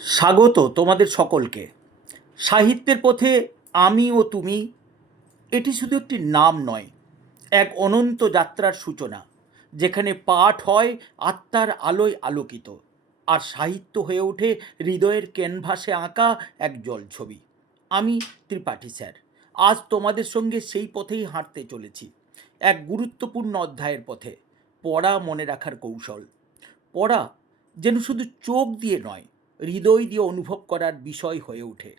স্বাগত তোমাদের সকলকে। সাহিত্যের পথে আমি ও তুমি এটি শুধু একটি নাম নয়, এক অনন্ত যাত্রার সূচনা, যেখানে পাঠ হয় আত্মার আলোয় আলোকিত, আর সাহিত্য হয়ে ওঠে হৃদয়ের ক্যানভাসে আঁকা এক জলছবি। আমি ত্রিপাঠী স্যার আজ তোমাদের সঙ্গে সেই পথেই হাঁটতে চলেছি, এক গুরুত্বপূর্ণ অধ্যায়ের পথে, পড়া মনে রাখার কৌশল। পড়া যেন শুধু চোখ দিয়ে নয়, হৃদয় দিয়ে অনুভব করার বিষয় হয়ে ওঠে।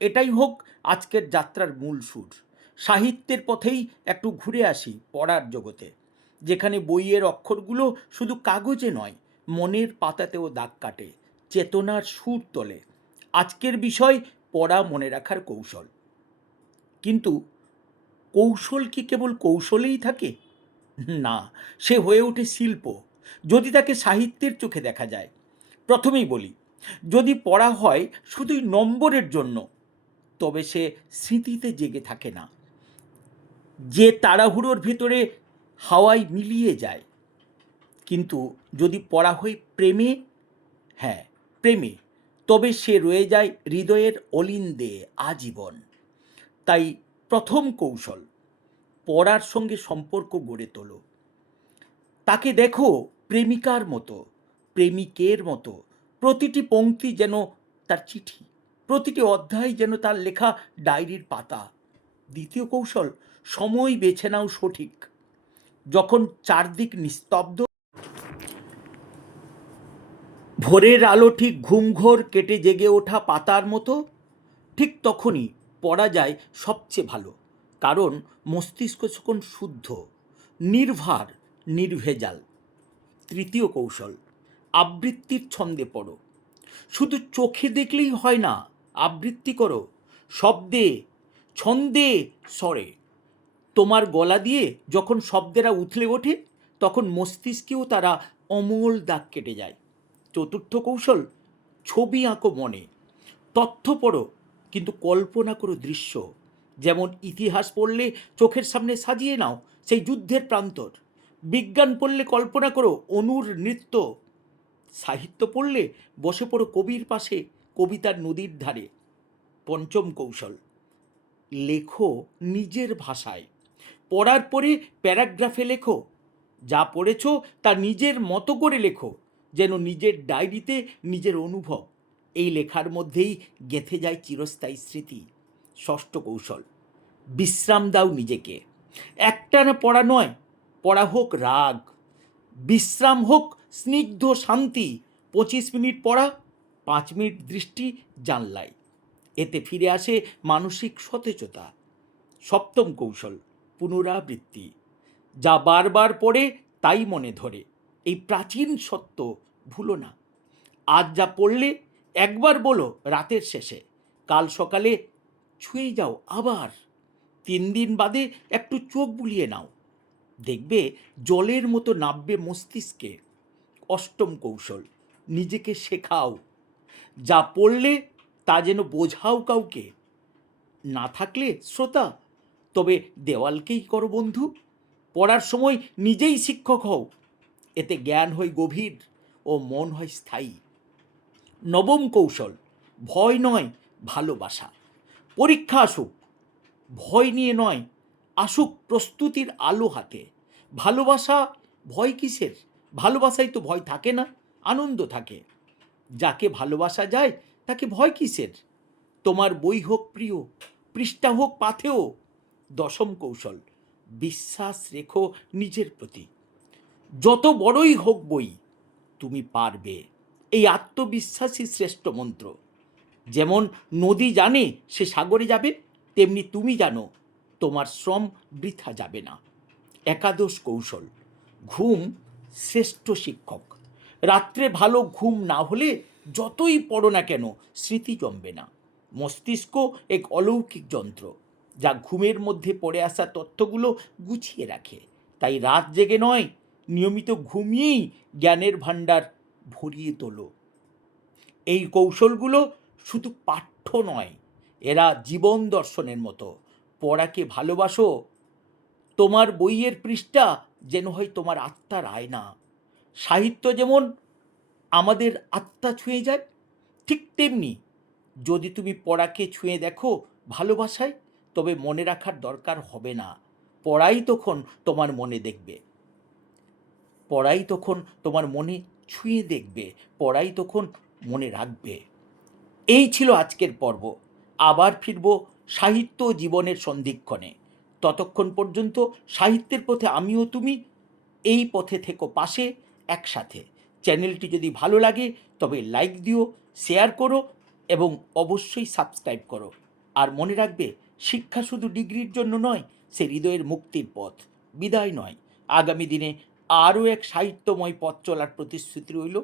এটাই হোক আজকের যাত্রার মূল সুর। সাহিত্যের পথেই একটু ঘুরে আসি পড়ার জগতে, যেখানে বইয়ের অক্ষরগুলো শুধু কাগজে নয়, মনের পাতাতেও দাগ কাটে, চেতনার সুর তোলে। আজকের বিষয় পড়া মনে রাখার কৌশল। কিন্তু কৌশল কি কেবল কৌশলেই থাকে? না, সে হয়ে ওঠে শিল্প যদি তাকে সাহিত্যের চোখে দেখা যায়। প্রথমেই বলি, যদি পড়া হয় শুধুই নম্বরের জন্য, তবে সে স্মৃতিতে জেগে থাকে না, যে তাড়াহুড়োর ভেতরে হাওয়ায় মিলিয়ে যায়। কিন্তু যদি পড়া হয় প্রেমে, হ্যাঁ প্রেমে, তবে সে রয়ে যায় হৃদয়ের অলিন্দে আজীবন। তাই প্রথম কৌশল, পড়ার সঙ্গে সম্পর্ক গড়ে তোলো। তাকে দেখো প্রেমিকার মতো, প্রেমিকের মতো। প্রতিটি পংক্তি যেন তার চিঠি, প্রতিটি অধ্যায় যেন তার লেখা ডায়েরির পাতা। দ্বিতীয় কৌশল, সময় বেছে নাও সঠিক। যখন চারদিক নিস্তব্ধ, ভোরের আলো ঠিক ঘুমঘোর কেটে জেগে ওঠা পাতার মতো, ঠিক তখনই পড়া যায় সবচেয়ে ভালো। কারণ মস্তিষ্ক তখন শুদ্ধ, নির্ভার, নির্ভেজাল। তৃতীয় কৌশল, আবৃত্তির ছন্দে পড়ো। শুধু চোখে দেখলেই হয় না, আবৃত্তি করো, শব্দে, ছন্দে, স্বরে। তোমার গলা দিয়ে যখন শব্দেরা উথলে ওঠে, তখন মস্তিষ্কেও তারা অমল দাগ কেটে যায়। চতুর্থ কৌশল, ছবি আঁকো মনে। তথ্য পড়ো, কিন্তু কল্পনা করো দৃশ্য। যেমন ইতিহাস পড়লে চোখের সামনে সাজিয়ে নাও সেই যুদ্ধের প্রান্তর। বিজ্ঞান পড়লে কল্পনা করো অণুর নৃত্য। সাহিত্য পড়লে বসে পড়ো কবির পাশে, কবিতার নদীর ধারে। পঞ্চম কৌশল, লেখো নিজের ভাষায়। পড়ার পরে প্যারাগ্রাফে লেখো, যা পড়েছ তা নিজের মতো করে লেখো, যেন নিজের ডায়েরিতে নিজের অনুভব। এই লেখার মধ্যেই গেঁথে যায় চিরস্থায়ী স্মৃতি। ষষ্ঠ কৌশল, বিশ্রাম দাও নিজেকে। একটানা পড়া নয়, পড়া হোক রাগ, বিশ্রাম হোক স্নিগ্ধ শান্তি। 25 মিনিট পড়া, 5 মিনিট দৃষ্টি জানলায়। এতে ফিরে আসে মানসিক সতেজতা। সপ্তম কৌশল, পুনরাবৃত্তি। যা বারবার পড়ে তাই মনে ধরে। এই প্রাচীন সত্য ভুলো না। আজ যা পড়লে একবার বলো রাতের শেষে, কাল সকালে ছুঁয়ে যাও আবার। 3 দিন বাদে একটু চোখ বুলিয়ে নাও, দেখবে জলের মতো নাববে মস্তিষ্কে। অষ্টম কৌশল, নিজেকে শেখাও। যা পড়লে তা যেন বোঝাও কাউকে। না থাকলে শ্রোতা, তবে দেওয়ালকেই করো বন্ধু। পড়ার সময় নিজেই শিক্ষক হও, এতে জ্ঞান হয় গভীর ও মন হয় স্থায়ী। নবম কৌশল, ভয় নয় ভালোবাসা। পরীক্ষা আসুক, ভয় নিয়ে নয়, আসুক প্রস্তুতির আলো হাতে। ভালোবাসা, ভয় কিসের? ভালোবাসায় তো ভয় থাকে না, আনন্দ থাকে। যাকে ভালোবাসা যায় তাকে ভয় কিসের? তোমার বই হোক প্রিয়, পৃষ্ঠা হোক পাথেয়। দশম কৌশল, বিশ্বাস রেখো নিজের প্রতি। যত বড়ই হোক বই, তুমি পারবে। এই আত্মবিশ্বাসই শ্রেষ্ঠ মন্ত্র। যেমন নদী জানে সে সাগরে যাবে, তেমনি তুমি জানো তোমার শ্রম বৃথা যাবে না। একাদশ কৌশল, ঘুম শ্রেষ্ঠ শিক্ষক। রাত্রে ভালো ঘুম না হলে যতই পড়ো না কেন, স্মৃতি জমবে না। মস্তিষ্ক এক অলৌকিক যন্ত্র, যা ঘুমের মধ্যে পড়ে আসা তথ্যগুলো গুছিয়ে রাখে। তাই রাত জেগে নয়, নিয়মিত ঘুমিয়েই জ্ঞানের ভাণ্ডার ভরিয়ে তোলো। এই কৌশলগুলো শুধু পাঠ্য নয়, এরা জীবন দর্শনের মতো। পড়াকে ভালোবাসো, তোমার বইয়ের পৃষ্ঠা যেন হয় তোমার আত্মার আয়না। সাহিত্য যেমন আমাদের আত্মা ছুঁয়ে যায়, ঠিক তেমনি যদি তুমি পড়াকে ছুঁয়ে দেখো ভালোবাসায়, তবে মনে রাখার দরকার হবে না। পড়াই তখন তোমার মনে দেখবে, পড়াই তখন তোমার মনে ছুঁয়ে দেখবে, পড়াই তখন মনে রাখবে। এই ছিল আজকের পর্ব। আবার ফিরব সাহিত্য ও জীবনের সন্ধিক্ষণে। ততক্ষণ পর্যন্ত সাহিত্যের পথে আমিও তুমি এই পথে থেকো পাশে, একসাথে। চ্যানেলটি যদি ভালো লাগে তবে লাইক দিও, শেয়ার করো এবং অবশ্যই সাবস্ক্রাইব করো। আর মনে রাখবে, শিক্ষা শুধু ডিগ্রির জন্য নয়, সে হৃদয়ের মুক্তির পথ। বিদায় নয়, আগামী দিনে আরও এক সাহিত্যময় পথ চলার প্রতিশ্রুতি রইল।